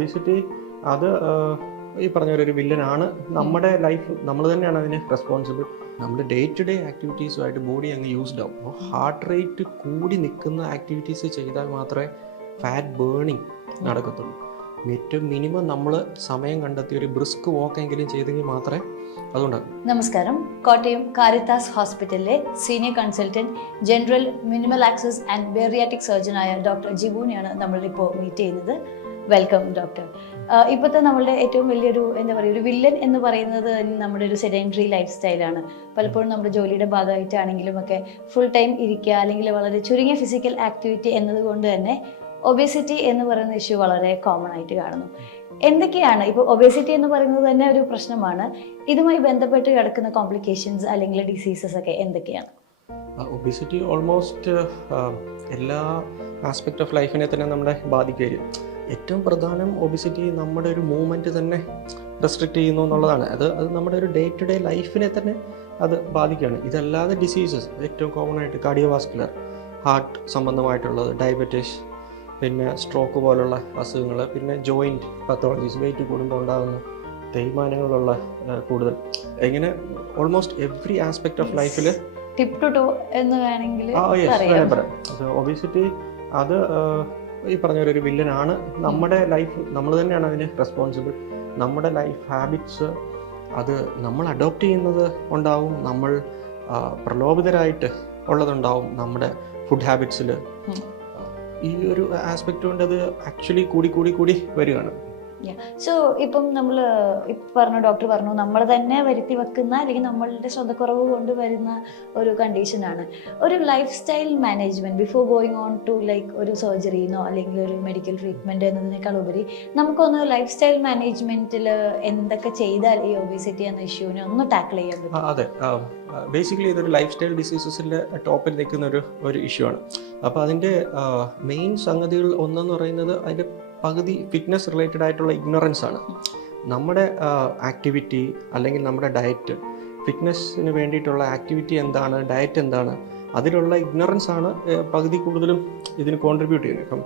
Obesity അത് ഈ പറഞ്ഞ ഒരു വില്ലനാണ്. നമ്മുടെ ലൈഫ് നമ്മൾ തന്നെയാണ് അതിന് റെസ്പോൺസിബിൾ നമ്മുടെ ഡേ ടു ഡേ ആക്ടിവിറ്റീസുമായിട്ട് ബോഡി അങ്ങ് യൂസ്ഡ് ആവും. അപ്പോൾ ഹാർട്ട് റേറ്റ് കൂടി നിൽക്കുന്ന ആക്ടിവിറ്റീസ് ചെയ്താൽ മാത്രമേ ഫാറ്റ് ബേണിംഗ് നടക്കത്തുള്ളൂ. ഏറ്റവും മിനിമം നമ്മൾ സമയം കണ്ടെത്തി ഒരു ബ്രിസ്ക് വാക്കെങ്കിലും ചെയ്തെങ്കിൽ മാത്രമേ നമസ്കാരം. കോട്ടയം കാരിത്താസ് ഹോസ്പിറ്റലിലെ senior consultant general minimal access and bariatric സർജനായ doctor ജിബുവിനെയാണ് നമ്മളിപ്പോൾ മീറ്റ് ചെയ്യുന്നത്. വെൽക്കം ഡോക്ടർ ഇപ്പോഴത്തെ നമ്മളുടെ ഏറ്റവും വലിയൊരു എന്താ പറയുക ഒരു വില്ലൻ എന്ന് പറയുന്നത് നമ്മുടെ ഒരു സെഡൻഡറി ലൈഫ് സ്റ്റൈലാണ് പലപ്പോഴും നമ്മുടെ ജോലിയുടെ ഭാഗമായിട്ടാണെങ്കിലും ഒക്കെ ഫുൾ ടൈം ഇരിക്കുക അല്ലെങ്കിൽ വളരെ ചുരുങ്ങിയ ഫിസിക്കൽ ആക്ടിവിറ്റി എന്നതുകൊണ്ട് തന്നെ ഒബേസിറ്റി എന്ന് പറയുന്ന ഇഷ്യൂ വളരെ കോമൺ ആയിട്ട് കാണുന്നു. എന്തൊക്കെയാണ്? ഇപ്പോൾ ഒബേസിറ്റി എന്ന് പറയുന്നത് തന്നെ ഒരു പ്രശ്നമാണ്. ഇതുമായി ബന്ധപ്പെട്ട് കിടക്കുന്ന കോംപ്ലിക്കേഷൻസ് അല്ലെങ്കിൽ ഡിസീസസ് ഒക്കെ എന്തൊക്കെയാണ്? ഒബേസിറ്റി ഓൾമോസ്റ്റ് എല്ലാ ആസ്പെക്ട് ഓഫ് ലൈഫിനെ തന്നെ നമ്മളെ ബാധിക്കുകയും ഏറ്റവും പ്രധാനം ഒബിസിറ്റി നമ്മുടെ ഒരു മൂവ്മെന്റ് തന്നെ റെസ്ട്രിക്റ്റ് ചെയ്യുന്നു എന്നുള്ളതാണ്. അത് അത് നമ്മുടെ ഒരു ഡേ ടു ഡേ ലൈഫിനെ തന്നെ അത് ബാധിക്കുകയാണ്. ഇതല്ലാതെ ഡിസീസസ് ഏറ്റവും കോമൺ ആയിട്ട് കാർഡിയോവാസ്കുലർ ഹാർട്ട് സംബന്ധമായിട്ടുള്ളത് ഡയബറ്റീസ് പിന്നെ സ്ട്രോക്ക് പോലുള്ള അസുഖങ്ങൾ പിന്നെ ജോയിന്റ് പത്തോളജീസ് വെയിറ്റ് കൂടുമ്പോൾ ഉണ്ടാകുന്ന തേയ്മാനങ്ങളുള്ള കൂടുതൽ. ഇങ്ങനെ ഓൾമോസ്റ്റ് എവറി ആസ്പെക്ട് ഓഫ് ലൈഫിൽ ടിപ്പ് ടു ടോ എന്ന് വേണമെങ്കിൽ ഒബിസിറ്റി അത് ഈ പറഞ്ഞ ഒരു വില്ലനാണ്. നമ്മുടെ ലൈഫ് നമ്മൾ തന്നെയാണ് അതിന് റെസ്പോൺസിബിൾ നമ്മുടെ ലൈഫ് ഹാബിറ്റ്സ് അത് നമ്മൾ അഡോപ്റ്റ് ചെയ്യുന്നത് ഉണ്ടാവും. നമ്മൾ പ്രലോഭിതരായിട്ട് ഉള്ളതുണ്ടാവും നമ്മുടെ ഫുഡ് ഹാബിറ്റ്സിൽ ഈ ഒരു ആസ്പെക്റ്റ് കൊണ്ട് അത് ആക്ച്വലി കൂടി കൂടി കൂടി വരികയാണ്. സോ ഇപ്പം നമ്മൾ പറഞ്ഞു ഡോക്ടർ പറഞ്ഞു നമ്മൾ തന്നെ വരുത്തി വെക്കുന്ന അല്ലെങ്കിൽ നമ്മളുടെ ശ്രദ്ധക്കുറവ് കൊണ്ട് വരുന്ന ഒരു കണ്ടീഷനാണ് ഒരു life style management before going on to like ഒരു സർജറിന്നോ അല്ലെങ്കിൽ ഒരു മെഡിക്കൽ ട്രീറ്റ്മെന്റ് എന്നതിനേക്കാൾ ഉപരി നമുക്കൊന്ന് ലൈഫ് സ്റ്റൈൽ മാനേജ്മെന്റിൽ എന്തൊക്കെ ചെയ്താൽ ഈ ഒബേസിറ്റി എന്ന ഇഷ്യൂവിനെ ഒന്ന് ടാക്കിൾ ചെയ്യാൻ പറ്റും? അതെ. ബേസിക്കലി ഇതൊരു ലൈഫ് സ്റ്റൈൽ ഡിസീസസിന്റെ ടോപ്പിൽ നിൽക്കുന്ന ഒരു ഒരു ഇഷ്യൂ ആണ്. അപ്പോൾ അതിന്റെ മെയിൻ സംഗതികൾ ഒന്നെന്ന് പറയുന്നത് അതിന്റെ പകുതി ഫിറ്റ്നസ് റിലേറ്റഡ് ആയിട്ടുള്ള ഇഗ്നോറൻസ് ആണ്. നമ്മുടെ ആക്ടിവിറ്റി അല്ലെങ്കിൽ നമ്മുടെ ഡയറ്റ് ഫിറ്റ്നസ്സിന് വേണ്ടിയിട്ടുള്ള ആക്ടിവിറ്റി എന്താണ് ഡയറ്റ് എന്താണ് അതിലുള്ള ഇഗ്നറൻസ് ആണ് പകുതി കൂടുതലും ഇതിന് കോൺട്രിബ്യൂട്ട് ചെയ്യുന്നത്. ഇപ്പം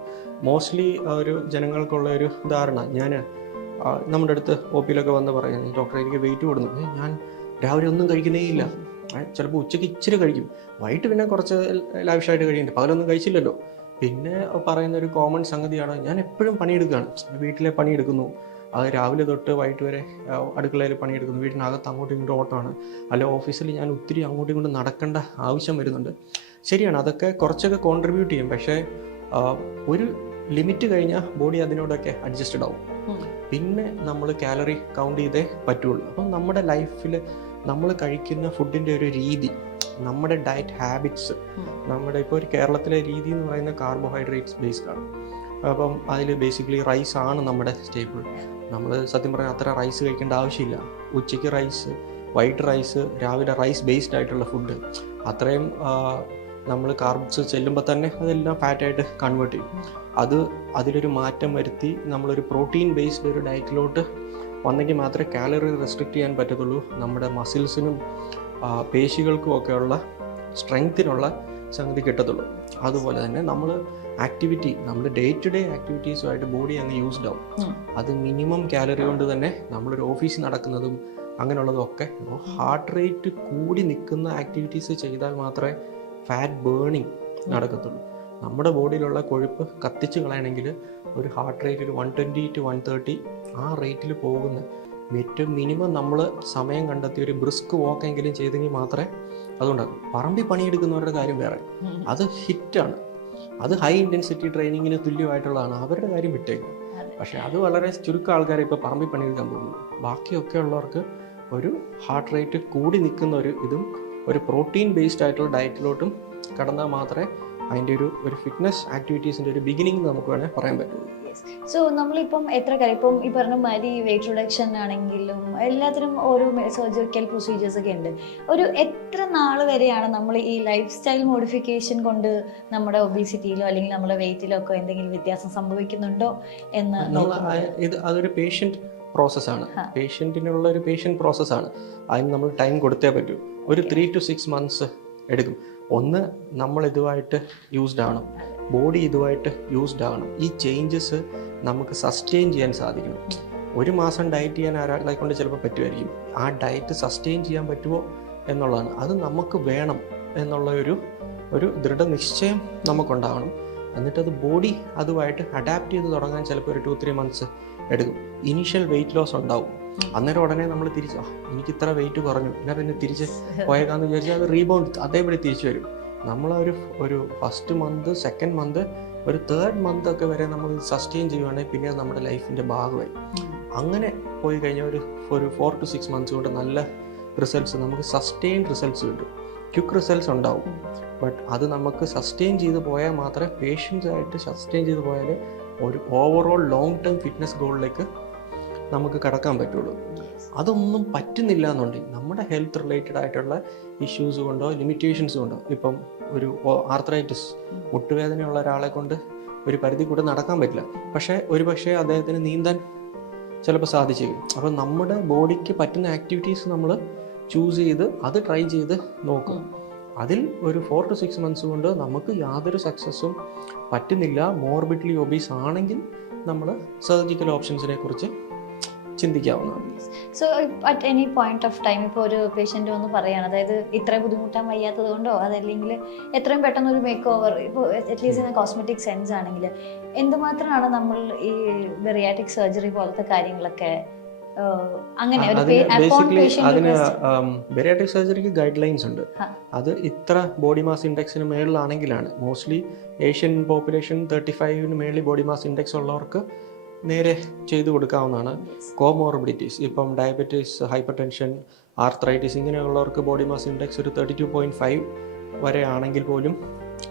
മോസ്റ്റ്ലി ഒരു ജനങ്ങൾക്കുള്ള ഒരു ധാരണ ഞാൻ നമ്മുടെ അടുത്ത് ഒ പിയിലൊക്കെ വന്ന് പറയുന്നത് ഡോക്ടർ എനിക്ക് വെയിറ്റ് കൂടുന്നു. ഞാൻ രാവിലെ ഒന്നും കഴിക്കുന്നേ ഇല്ല. ചിലപ്പോൾ ഉച്ചയ്ക്ക് ഇച്ചിരി കഴിക്കും. വൈകിട്ട് പിന്നെ കുറച്ച് ലാവിഷായിട്ട് കഴിയുന്നുണ്ട്. പകലൊന്നും കഴിച്ചില്ലല്ലോ. പിന്നെ പറയുന്ന ഒരു കോമൺ സംഗതിയാണ്? ഞാൻ എപ്പോഴും പണിയെടുക്കുകയാണ്. വീട്ടിലെ പണിയെടുക്കുന്നു. അത് രാവിലെ തൊട്ട് വൈകിട്ട് വരെ അടുക്കളയിൽ പണിയെടുക്കുന്നു. വീടിനകത്ത് അങ്ങോട്ടും ഇങ്ങോട്ടും ഓട്ടമാണ്. അല്ല ഓഫീസിൽ ഞാൻ ഒത്തിരി അങ്ങോട്ടും ഇങ്ങോട്ടും നടക്കേണ്ട ആവശ്യം വരുന്നുണ്ട്. ശരിയാണ് അതൊക്കെ കുറച്ചൊക്കെ കോൺട്രിബ്യൂട്ട് ചെയ്യും. പക്ഷേ ഒരു ലിമിറ്റ് കഴിഞ്ഞാൽ ബോഡി അതിനോടൊക്കെ അഡ്ജസ്റ്റഡ് ആവും. പിന്നെ നമ്മൾ കാലറി കൗണ്ട് ചെയ്തേ പറ്റുള്ളൂ. അപ്പം നമ്മുടെ ലൈഫിൽ നമ്മൾ കഴിക്കുന്ന ഫുഡിന്റെ ഒരു രീതി നമ്മുടെ ഡയറ്റ് ഹാബിറ്റ്സ്. നമ്മുടെ ഇപ്പോൾ ഒരു കേരളത്തിലെ രീതി എന്ന് പറയുന്ന കാർബോഹൈഡ്രേറ്റ്സ് ബേസ്ഡ് ആണ്. അപ്പം അതിൽ ബേസിക്കലി റൈസ് ആണ് നമ്മുടെ സ്റ്റേബിൾ നമ്മൾ സത്യം പറഞ്ഞാൽ അത്ര റൈസ് കഴിക്കേണ്ട ആവശ്യമില്ല. ഉച്ചയ്ക്ക് റൈസ് വൈറ്റ് റൈസ് രാവിലെ റൈസ് ബേസ്ഡ് ആയിട്ടുള്ള ഫുഡ് അത്രയും നമ്മൾ കാർബ്സ് ചെല്ലുമ്പോൾ തന്നെ അതെല്ലാം ഫാറ്റായിട്ട് കൺവേർട്ട് ചെയ്യും. അത് അതിലൊരു മാറ്റം വരുത്തി നമ്മളൊരു പ്രോട്ടീൻ ബേസ്ഡ് ഒരു ഡയറ്റിലോട്ട് വന്നെങ്കിൽ മാത്രമേ കാലറി റെസ്ട്രിക്റ്റ് ചെയ്യാൻ പറ്റത്തുള്ളൂ. നമ്മുടെ മസിൽസിനും പേശികൾക്കും ഒക്കെയുള്ള സ്ട്രെങ്ത്തിനുള്ള സംഗതി കിട്ടത്തുള്ളൂ. അതുപോലെ തന്നെ നമ്മൾ ആക്ടിവിറ്റി നമ്മൾ ഡേ ടു ഡേ ആക്ടിവിറ്റീസുമായിട്ട് ബോഡി അങ്ങ് യൂസ്ഡ് ആവും. അത് മിനിമം കാലറി കൊണ്ട് തന്നെ നമ്മളൊരു ഓഫീസിൽ നടക്കുന്നതും അങ്ങനെയുള്ളതൊക്കെ ഹാർട്ട് റേറ്റ് കൂടി നിൽക്കുന്ന ആക്ടിവിറ്റീസ് ചെയ്താൽ മാത്രമേ ഫാറ്റ് ബേണിംഗ് നടക്കത്തുള്ളൂ. നമ്മുടെ ബോഡിയിലുള്ള കൊഴുപ്പ് കത്തിച്ച് കളയണമെങ്കിൽ ഒരു ഹാർട്ട് റേറ്റ് ഒരു one twenty to one thirty ആ റേറ്റിൽ പോകുന്ന ഏറ്റവും മിനിമം നമ്മൾ സമയം കണ്ടെത്തി ഒരു ബ്രിസ്ക് വാക്കെങ്കിലും ചെയ്തെങ്കിൽ മാത്രമേ അതുണ്ടാകും. പറമ്പിൽ പണിയെടുക്കുന്നവരുടെ കാര്യം വേറെ. അത് ഹിറ്റാണ് അത് ഹൈ ഇന്റൻസിറ്റി ട്രെയിനിങ്ങിന് തുല്യമായിട്ടുള്ളതാണ്. അവരുടെ കാര്യം വിട്ടേക്കും. പക്ഷേ അത് വളരെ ചുരുക്കം ആൾക്കാരെ ഇപ്പോൾ പറമ്പിൽ പണിയെടുക്കാൻ പോകുന്നു. ബാക്കിയൊക്കെ ഉള്ളവർക്ക് ഒരു ഹാർട്ട് റേറ്റ് കൂടി നിൽക്കുന്ന ഒരു ഇതും ഒരു പ്രോട്ടീൻ ബേസ്ഡ് ആയിട്ടുള്ള ഡയറ്റിലോട്ടും കടന്നാൽ മാത്രമേ അതിന്റെ ഒരു ഒരു ഫിറ്റ്നസ് ആക്ടിവിറ്റീസിന്റെ ഒരു ബിഗിനിങ് നമുക്ക് വേണേൽ പറയാൻ പറ്റും. സോ നമ്മളിപ്പം എത്ര കാര്യം ഇപ്പം ഈ പറഞ്ഞ മാതിരി വെയിറ്റ് റിഡക്ഷൻ ആണെങ്കിലും എല്ലാത്തിനും ഓരോ സർജിക്കൽ പ്രൊസീജിയേഴ്സ് ഒക്കെ ഉണ്ട്. ഒരു എത്ര നാൾ വരെയാണ് നമ്മൾ ഈ ലൈഫ് സ്റ്റൈൽ മോഡിഫിക്കേഷൻ കൊണ്ട് നമ്മുടെ ഒബീസിറ്റിയിലോ അല്ലെങ്കിൽ നമ്മുടെ വെയിറ്റിലോ ഒക്കെ എന്തെങ്കിലും വ്യത്യാസം സംഭവിക്കുന്നുണ്ടോ എന്ന് ഇത് അതൊരു പേഷ്യന്റ് പ്രോസസ്സാണ്. പേഷ്യന്റിനുള്ള ഒരു പേഷ്യന്റ് പ്രോസസ്സാണ് അതിന് നമ്മൾ ടൈം കൊടുത്തേ പറ്റൂ. ഒരു ത്രീ ടു സിക്സ് മന്ത്സ് എടുക്കും. ഒന്ന് നമ്മൾ ഇതുമായിട്ട് യൂസ്ഡ് ആവണം. ബോഡി ഇതുമായിട്ട് യൂസ്ഡ് ആവണം. ഈ ചേഞ്ചസ് നമുക്ക് സസ്റ്റെയിൻ ചെയ്യാൻ സാധിക്കണം. ഒരു മാസം ഡയറ്റ് ചെയ്യാൻ ഒരാളെ കൊണ്ട് ചിലപ്പോൾ പറ്റുമായിരിക്കും. ആ ഡയറ്റ് സസ്റ്റെയിൻ ചെയ്യാൻ പറ്റുമോ എന്നുള്ളതാണ്. അത് നമുക്ക് വേണം എന്നുള്ള ഒരു ഒരു ദൃഢനിശ്ചയം നമുക്കുണ്ടാവണം. എന്നിട്ടത് ബോഡി അതുമായിട്ട് അഡാപ്റ്റ് ചെയ്ത് തുടങ്ങാൻ ചിലപ്പോൾ ഒരു ടു ത്രീ മന്ത്സ് എടുക്കും. ഇനീഷ്യൽ വെയിറ്റ് ലോസ് ഉണ്ടാവും. അന്നേരം ഉടനെ നമ്മൾ തിരിച്ച് "ആ, എനിക്ക് ഇത്ര വെയിറ്റ് കുറഞ്ഞു. എന്നാൽ പിന്നെ തിരിച്ച് പോയേക്കാന്ന് വിചാരിച്ചാൽ അത് റീബൗണ്ട് അതേപടി തിരിച്ചു വരും. നമ്മൾ ഒരു ഒരു ഫസ്റ്റ് മന്ത് സെക്കൻഡ് മന്ത് ഒരു തേർഡ് മന്ത് ഒക്കെ വരെ നമ്മൾ സസ്റ്റെയിൻ ചെയ്യുവാണെങ്കിൽ പിന്നെ നമ്മുടെ ലൈഫിന്റെ ഭാഗമായി. അങ്ങനെ പോയി കഴിഞ്ഞാൽ ഒരു ഒരു ഫോർ ടു സിക്സ് മന്ത്സ് കൊണ്ട് നല്ല റിസൾട്ട്സ് നമുക്ക് സസ്റ്റെയിൻ റിസൾട്ട്സ് കിട്ടും. ക്വിക്ക് റിസൾട്ട്സ് ഉണ്ടാവും. ബട്ട് അത് നമുക്ക് സസ്റ്റെയിൻ ചെയ്ത് പോയാൽ മാത്രമേ പേഷ്യൻസ് ആയിട്ട് സസ്റ്റെയിൻ ചെയ്ത് പോയാൽ ഒരു ഓവറോൾ ലോങ് ടേം ഫിറ്റ്നസ് ഗോളിലേക്ക് നമുക്ക് കടക്കാൻ പറ്റുള്ളൂ. അതൊന്നും പറ്റുന്നില്ല എന്നുണ്ടെങ്കിൽ നമ്മുടെ ഹെൽത്ത് റിലേറ്റഡ് ആയിട്ടുള്ള ഇഷ്യൂസ് കൊണ്ടോ ലിമിറ്റേഷൻസ് കൊണ്ടോ ഇപ്പം ഒരു ആർത്രൈറ്റിസ് മുട്ടുവേദനയുള്ള ഒരാളെ കൊണ്ട് ഒരു പരിധി കൂടെ നടക്കാൻ പറ്റില്ല. പക്ഷേ ഒരു പക്ഷേ അദ്ദേഹത്തിന് നീന്താൻ ചിലപ്പോൾ സാധിച്ചേക്കും. അപ്പോൾ നമ്മുടെ ബോഡിക്ക് പറ്റുന്ന ആക്ടിവിറ്റീസ് നമ്മൾ ചൂസ് ചെയ്ത് അത് ട്രൈ ചെയ്ത് നോക്കും അതിൽ ഒരു ഫോർ ടു സിക്സ് മന്ത്സ് കൊണ്ട് നമുക്ക് യാതൊരു സക്സസ്സും പറ്റുന്നില്ല. മോർബിഡ്ലി ഒബീസ് ആണെങ്കിൽ നമ്മൾ സർജിക്കൽ ഓപ്ഷൻസിനെ കുറിച്ച് ചിന്തിക്കാവുന്നതാണ്. So at any point of time ഇപ്പോൾ ഒരു പേഷ്യന്റ് വന്ന് പറയുകയാണ് അതായത് ഇത്ര ബുദ്ധിമുട്ടാൻ വയ്യാത്തത് കൊണ്ടോ അതല്ലെങ്കിൽ എത്രയും പെട്ടെന്ന് ഒരു മേക്ക് ഓവർ ഇപ്പോൾ at least in cosmetic sense ആണെങ്കിൽ എന്തുമാത്രമാണ് നമ്മൾ ഈ ബെറിയാറ്റിക് സർജറി പോലത്തെ കാര്യങ്ങളൊക്കെ അങ്ങനെ അതിന് ബേസിക്കലി ബെറിയാട്രിക് സർജറിക്ക് ഗൈഡ് ലൈൻസ് ഉണ്ട്. അത് ഇത്ര ബോഡി മാസ് ഇൻഡെക്സിന് മേളിലാണെങ്കിലാണ്. മോസ്റ്റ്ലി ഏഷ്യൻ പോപ്പുലേഷൻ തേർട്ടി ഫൈവിന് മേളിൽ ബോഡി മാസ് ഇൻഡെക്സ് ഉള്ളവർക്ക് നേരെ ചെയ്തു കൊടുക്കാവുന്നതാണ്. കോമോർബിഡിറ്റീസ് ഇപ്പം ഡയബറ്റീസ് ഹൈപ്പർ ടെൻഷൻ ആർത്രൈറ്റിസ് ഇങ്ങനെയുള്ളവർക്ക് ബോഡി മാസ് ഇൻഡെക്സ് ഒരു തേർട്ടി ടു പോയിന്റ് ഫൈവ് വരെ ആണെങ്കിൽ പോലും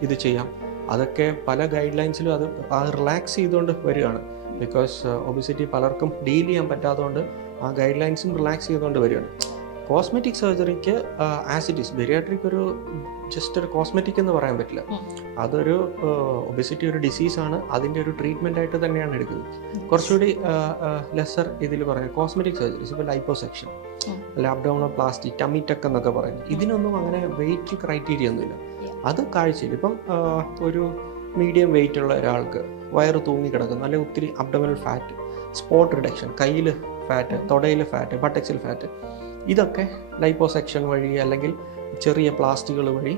ഇത് ചെയ്യാം. അതൊക്കെ പല ഗൈഡ് ലൈൻസിലും അത് അത് റിലാക്സ് ചെയ്തുകൊണ്ട് വരികയാണ്. ബിക്കോസ് ഒബിസിറ്റി പലർക്കും ഡീൽ ചെയ്യാൻ പറ്റാത്തതുകൊണ്ട് ആ ഗൈഡ് ലൈൻസും റിലാക്സ് ചെയ്തുകൊണ്ട് വരികയാണ്. കോസ്മെറ്റിക് സർജറിക്ക് ആസിഡീസ് ബെരിയാട്രിക് ഒരു ജസ്റ്റ് ഒരു കോസ്മെറ്റിക് എന്ന് പറയാൻ പറ്റില്ല. അതൊരു ഒബിസിറ്റി ഒരു ഡിസീസാണ് അതിന്റെ ഒരു ട്രീറ്റ്മെന്റ് ആയിട്ട് തന്നെയാണ് എടുക്കുന്നത്. കുറച്ചുകൂടി ലെസർ ഇതിൽ പറയാം. കോസ്മെറ്റിക് സർജറീസ് ഇപ്പോൾ ലൈപ്പോസെക്ഷൻ ഉം. ലാബ്ഡോണോ പ്ലാസ്റ്റിക് ടമിറ്റക് എന്നൊക്കെ പറയുന്നത്. ഇതിനൊന്നും അങ്ങനെ വെയിറ്റ് ക്രൈറ്റീരിയ ഒന്നുമില്ല ഇല്ല. അത് കാഴ്ചയിൽ ഇപ്പം ഒരു മീഡിയം വെയിറ്റ് ഉള്ള ഒരാൾക്ക് വയറ് തൂങ്ങി കിടക്കുന്നു അല്ലെങ്കിൽ ഒത്തിരി അബ്ഡമിനൽ ഫാറ്റ് സ്പോട്ട് റിഡക്ഷൻ കയ്യിൽ ഫാറ്റ് തൊടയിൽ ഫാറ്റ് ബട്ടക്സിൽ ഫാറ്റ് ഇതൊക്കെ ലൈപ്പോസെക്ഷൻ വഴി അല്ലെങ്കിൽ ചെറിയ പ്ലാസ്റ്റിക്കുകൾ വഴി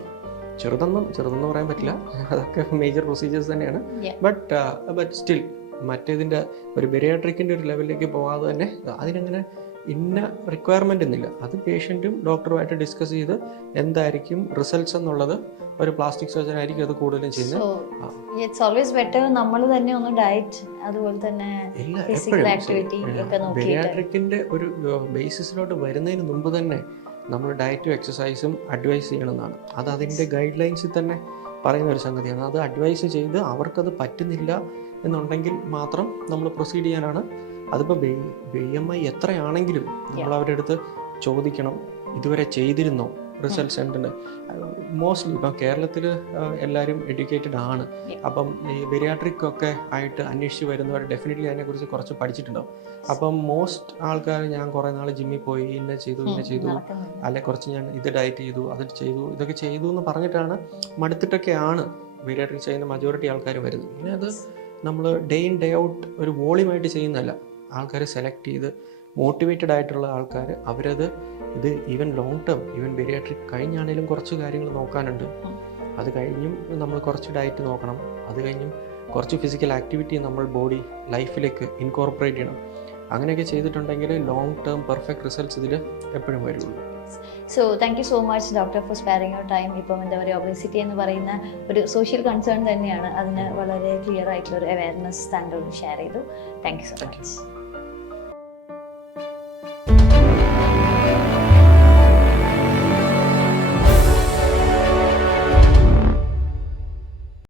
ചെറുതൊന്നും ചെറുതെന്ന് പറയാൻ പറ്റില്ല. അതൊക്കെ മേജർ പ്രൊസീജിയേഴ്സ് തന്നെയാണ്. ബട്ട് ബട്ട് സ്റ്റിൽ മറ്റേതിന്റെ ഒരു ബെരിയാട്രിക്കിന്റെ ഒരു ലെവലിലേക്ക് പോകാതെ തന്നെ അതിനങ്ങനെ ഇന്ന റിക്വയർമെന്റ് എന്നില്ല അത് പേഷ്യന്റും ഡോക്ടറുമായിട്ട് ഡിസ്കസ് ചെയ്ത് എന്തായിരിക്കും റിസൾട്ട്സ് എന്നുള്ളത് ഒരു പ്ലാസ്റ്റിക് സർജൻ ആയിരിക്കും അത് കൂടുതലും ചെയ്യുന്നത്. ഇറ്റ്സ് ഓൾവേസ് ബെറ്റർ നമ്മൾ തന്നെ ഒന്ന് ഡയറ്റ് അതുപോലെ തന്നെ ഫിസിക്കൽ ആക്ടിവിറ്റി ഒക്കെ നോക്കിയിട്ട്. ബെരിയാട്രിക്കിന്റെ ഒരു ബേസിസിലോട്ട് വരുന്നതിന് മുമ്പ് തന്നെ നമ്മൾ ഡയറ്റും എക്സസൈസും അഡ്വൈസ് ചെയ്യണമെന്നാണ്. അത് അതിന്റെ ഗൈഡ് ലൈൻസിൽ തന്നെ പറയുന്ന ഒരു സംഗതിയാണ്. അത് അഡ്വൈസ് ചെയ്ത് അവർക്കത് പറ്റുന്നില്ല എന്നുണ്ടെങ്കിൽ മാത്രം നമ്മൾ പ്രൊസീഡ് ചെയ്യാനാണ് അതിപ്പോൾ ബി എം ഐ എത്രയാണെങ്കിലും നമ്മൾ അവരുടെ അടുത്ത് ചോദിക്കണം. ഇതുവരെ ചെയ്തിരുന്നോ റിസൾട്ട് എന്തുണ്ട് മോസ്റ്റ്ലി ഇപ്പം കേരളത്തിൽ എല്ലാവരും എഡ്യൂക്കേറ്റഡ് ആണ്. അപ്പം ഈ ബെരിയാട്രിക് ഒക്കെ ആയിട്ട് അന്വേഷിച്ച് വരുന്നവർ ഡെഫിനറ്റ്ലി അതിനെക്കുറിച്ച് കുറച്ച് പഠിച്ചിട്ടുണ്ടാവും. അപ്പം മോസ്റ്റ് ആൾക്കാർ ഞാൻ കുറേ നാൾ ജിമ്മിൽ പോയി ഇന്ന ചെയ്തു ഇന്ന ചെയ്തു. നടക്കുന്നുണ്ട്. അല്ലെ കുറച്ച് ഞാൻ ഇത് ഡയറ്റ് ചെയ്തു അത് ചെയ്തു ഇതൊക്കെ ചെയ്തു എന്ന് പറഞ്ഞിട്ടാണ് മടുത്തിട്ടൊക്കെയാണ് ബെരിയാട്രിക് ചെയ്യുന്ന മജോറിറ്റി ആൾക്കാർ വരുന്നത്. പിന്നെ അത് നമ്മൾ ഡേ ഇൻ ഡേ ഔട്ട് ഒരു വോളിയമായിട്ട് ചെയ്യുന്നതല്ല. ആൾക്കാർ സെലക്ട് ചെയ്ത് മോട്ടിവേറ്റഡ് ആയിട്ടുള്ള ആൾക്കാർ അവരത് ഇത് even long term even bariatric കഴിഞ്ഞാണേലും കുറച്ച് കാര്യങ്ങൾ നോക്കാനുണ്ട്. അത് കഴിഞ്ഞും നമ്മൾ കുറച്ച് ഡയറ്റ് നോക്കണം. അത് കഴിഞ്ഞും കുറച്ച് ഫിസിക്കൽ ആക്ടിവിറ്റി നമ്മൾ ബോഡി ലൈഫിലേക്ക് ഇൻകോർപ്പറേറ്റ് ചെയ്യണം. അങ്ങനെയൊക്കെ ചെയ്തിട്ടുണ്ടെങ്കിൽ ലോങ് ടേം പെർഫെക്റ്റ് റിസൾട്ട്സ് ഇതിൽ എപ്പോഴും വരുള്ളൂ. So thank you so much doctor for sparing your time ഇപ്പം എന്താ പറയുക ഒബേസിറ്റി എന്ന് പറയുന്ന ഒരു സോഷ്യൽ കൺസേൺ തന്നെയാണ്. അതിന് വളരെ ക്ലിയർ ആയിട്ടുള്ള ഒരു അവയർനെസ് താങ്കളോട് ഷെയർ ചെയ്തു. Thank you so much